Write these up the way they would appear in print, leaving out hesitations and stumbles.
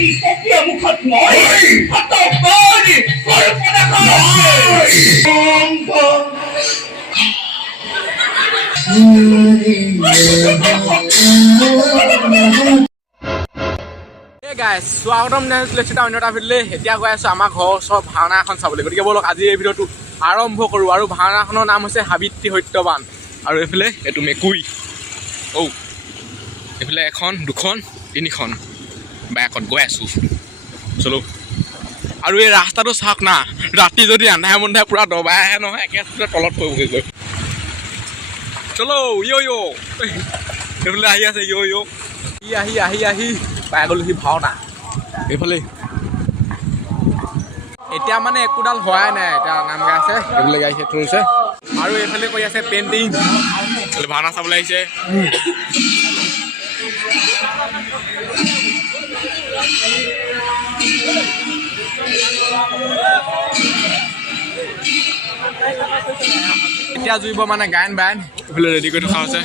এই সত্যিয়া মুখত নয় হাত পানি কল্পনা গাইজ স্বাগতম জনাইছোঁ অন্য এটা ভিডিঅ'লৈ। এতিয়া গৈ আছোঁ আমাৰ ঘৰৰ ওচৰৰ ভাওনা এখন চাবলৈ। গতিকে ব'লক আজি এই ভিডিঅ'টো আৰম্ভ কৰোঁ। আৰু ভাওনাখনৰ নাম হৈছে সাবিত্ৰী সত্যবান। আৰু এইফালে এইটো মেকুৰী, এইফালে এখন দুখন তিনিখন বাইকত গৈ আছোঁ চলো। আৰু এই ৰাস্তাটো চাওক না, ৰাতি যদি আন্ধাৰে মুন্ধাৰে পূৰা দবাই আহে নহয়, একে তলত পৰিবগৈ গৈ। চলো এইফালে আহি আছে আহি পাই গ'লো সি ভাওনা এইফালে। এতিয়া মানে একোডাল হোৱাই নাই, এতিয়া নাম গাই আছে, এইফালে গাইছে থৈছে। আৰু এইফালে কৰি আছে পেইণ্টিং, ভাওনা চাবলৈ আহিছে। এতিয়া জুইব মানে গায়ন বায়ন এইফালে ৰেডি কৰি থকা হৈছে।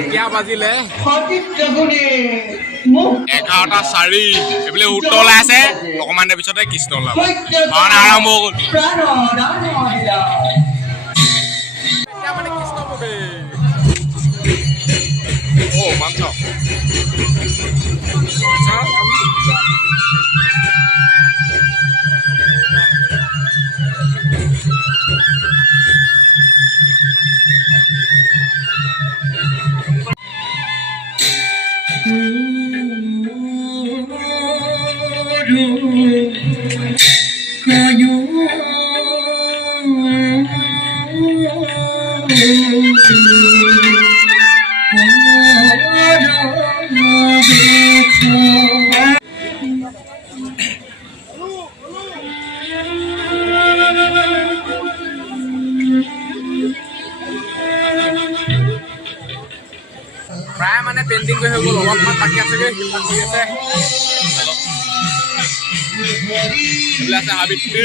এতিয়া বাজিলে 11:04। এইফালে উত্তৰ ওলাই আছে, অকণমান দেৰি পিছতে কৃষ্ণ ওলাব। ভাওনা আৰম্ভ হৈ গ'ল। এতিয়া মানে কৃষ্ণ মাংস প্ৰায় মানে পেইণ্টিং কৰি হৈ গ'ল, অলপমান বাকী আছেগৈ, সেইবিলাক কৰি আছে। এইবিলাক আছে সাবিত্ৰী।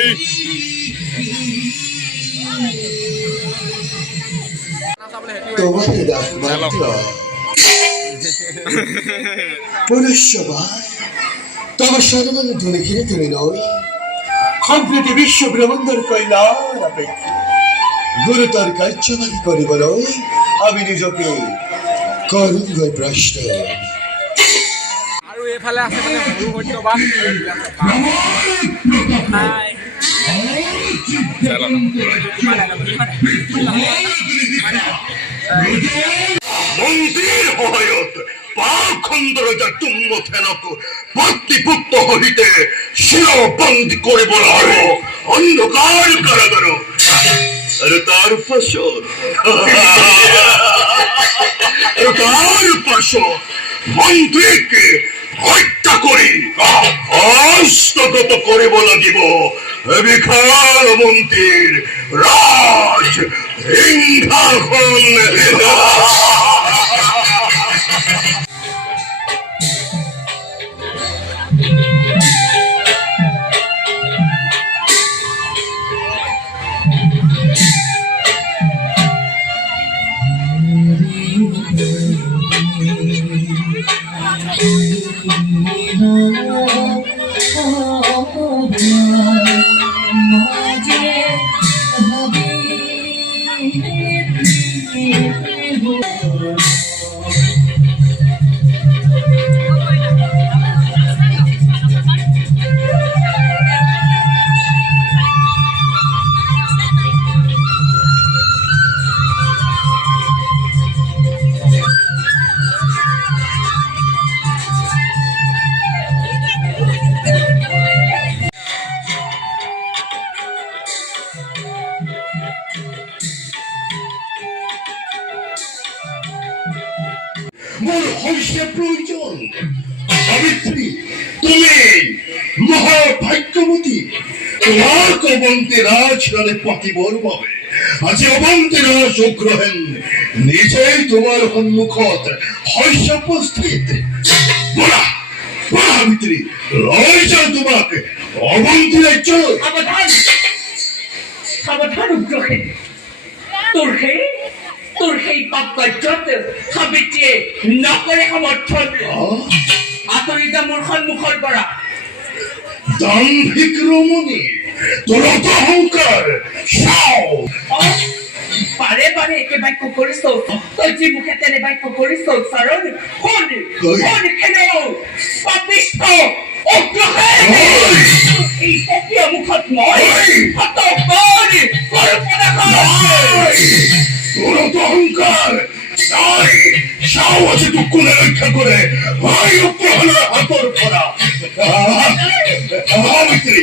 সম্প্ৰতি বিশ্ব ভ্ৰমণৰ কল্যাণ অপেক্ষা গুৰুতৰ কাৰ্যবাহী কৰিবলৈ আমি নিজকে কৰোঁগৈ প্ৰশ্ন। আৰু এইফালে আছে মানে সৰু সত্যবান। মন্দিৰ সহায়ত পাখণ্ডৰজা তুম্ম ফেনক প্ৰতিপুত্ৰ সহিতে শিৰবন্দী কৰিবলৈ আৰু অন্ধকাৰ কাৰাগাৰ আৰু তাৰ পাছত মন্ত্ৰীক হত্যা কৰি হস্তগত কৰিব লাগিব বিশাল মন্ত্ৰীৰ ৰাজ সিংহাসন। মোৰ হৈছে প্ৰয়োজন সাবিত্ৰী, তুমি মহাভাগ্যৱতী। তোমাৰ অৱন্তী ৰাজৰাণী পাতিবৰ বাবে আজি অৱন্তী ৰাজ উগ্ৰহেন নিজেই তোমাৰ সন্মুখত হৈছে উপস্থিত। বলা সাবিত্ৰী, লৈ যাওঁ তোমাক অৱন্তী ৰাজ্য। সাৱধান উগ্ৰসেন, তোৰ সেই সেই পাপ কাৰ্যত সাবিত্ৰীয়ে নকৰে সমৰ্থন আঁতৰি যা মোৰ সন্মুখৰ পৰা দাম্ভিক ৰমণী তোৰ অহংকাৰ চাও পাৰে পাৰে একে বাক্য কৰিছ তই যি মুখে তেনে বাক্য কৰিছ চৰণ শুন খেলো পাপিষ্ঠ এই সতীয় মুখত মই তোর অহংকার তাই চাও আছে তো কোনে রক্ষা করে ভাই প্রহলার হাতর পড়া সাবিত্রী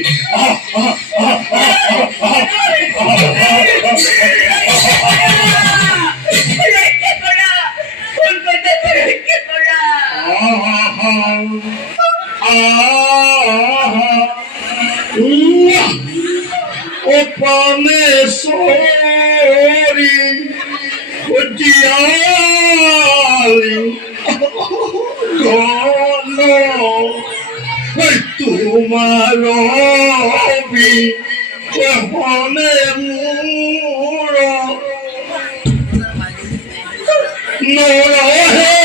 ও পানে সরি দিয়ালি গণ তোমার বিহনে মূর নরহে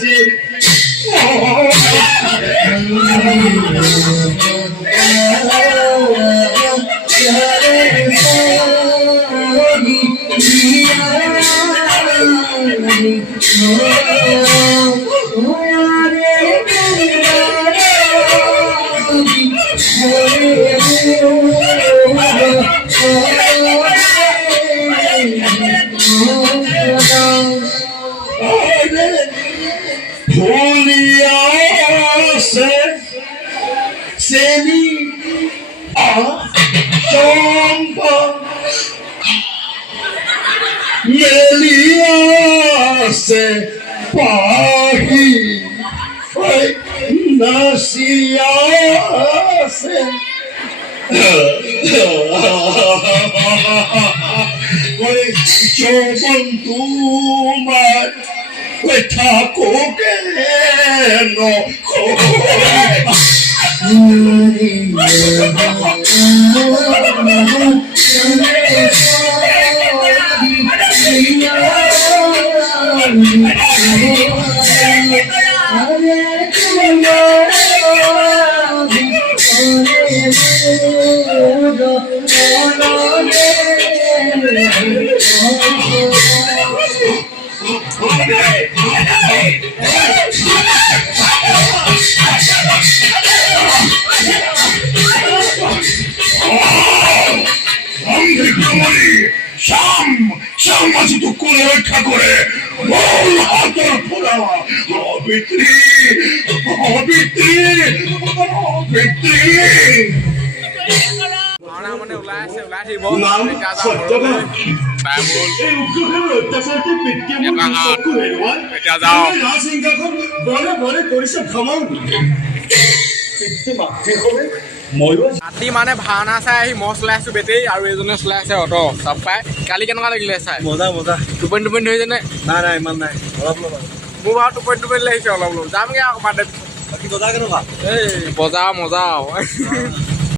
যে ভুলিয়া সেনি চম্পা মেলিয়াছে পাহি নাসিয়াছে ওই যৌবন তোমার ওই থাকো কেন শ্যাম আছে তো কোনে রক্ষা করে বল হাতর ফোড়া অবিত্রী অবিত্রী অবিত্রী ভাওনা মানে ওলাই আছে ওলাই থাকিব নাম সত্যবান টাইম হ'ল এই উগ্ৰখনৰ অত্যাচাৰতে পিতৃয়ে মোৰ চকু হেৰুৱাই এতিয়া যাওঁ ৰাজসিংহাসন বৰে বৰে কৰিছে ভ্ৰমণ পিতৃ মাতৃসকলে ময়ো ৰাতি মানে ভাওনা চাই আহি মই চলাই আছো বেটেৰী আৰু এজনে চলাই আছে অট চব পাই কালি কেনেকুৱা লাগিলে চাই মজা মজা টোপনি টোপনি ধৰিছেনে নাই নাই ইমান নাই অলপ অলপ মোৰ বাৰু টোপনি টোপনি লাগিছে অলপ অলপ যামগৈ আকৌ বাৰ্থডে বাকী বজাৰ কেনেকুৱা এই বজাৰ মজা আৰু